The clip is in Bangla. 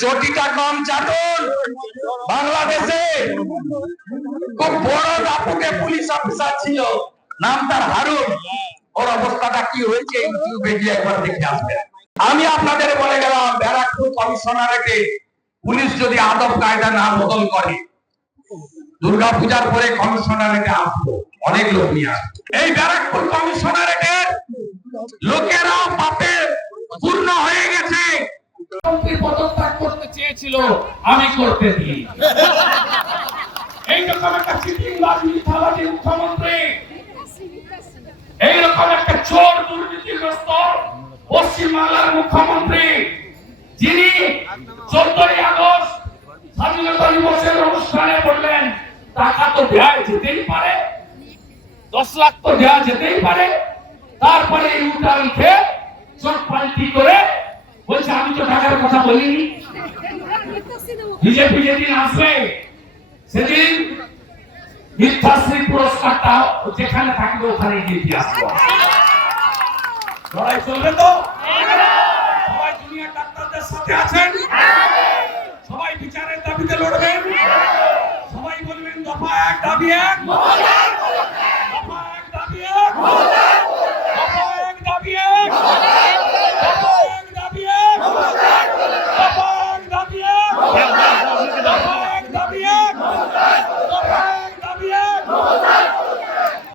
চটিটা কম চাটুন বাংলাদেশে খুব বড় দাপুটে পুলিশ অফিসার ছিল। নাম তার হারুন। ওর অবস্থাটা কি হয়েছে ইউটিউবে গিয়ে একবার দেখে আসবেন। আমি আপনাদের বলে গেলাম, ব্যারাকপুর কমিশনারেটে পুলিশ যদি আদব কায়দা না বদল করে দুর্গা পূজার পরে কমিশনারেটে আসব। অনেক লোক নিয়ে আসব। এই ব্যারাকপুর কমিশনারেটের লোকেরা পাপে পূর্ণ হয়ে গেছে। চেয়েছিল আমি করতে দিই। এইরকম একটা মুখ্যমন্ত্রী, এইরকম একটা চোর দুর্নীতিগ্রস্ত পশ্চিমবাংলার মুখ্যমন্ত্রী, যিনি চোদ্দই আগস্ট স্বাধীনতা দিবসের অনুষ্ঠানে বললেন, টাকা তো দেওয়া যেতেই পারে, দশ লাখ তো দেওয়া যেতেই পারে, তারপরে ইউটার্ন খেয়ে চোখ পাল্টি করে বলছে, আমি তো টাকার কথা বলিনি। বিজেপি যেদিন আসবে। সেদিন মিথ্যাশ্রী পুরস্কারটা যেখানে থাকবে ওখানে গিয়ে দিয়ে আসব। লড়াই চলবে তো? সবাই দুনিয়ার ডাক্তারদের সাথে আছেন? সবাই বিচারের দাবিতে লড়বেন? সবাই বলবেন, দফা এক, দাবি এক।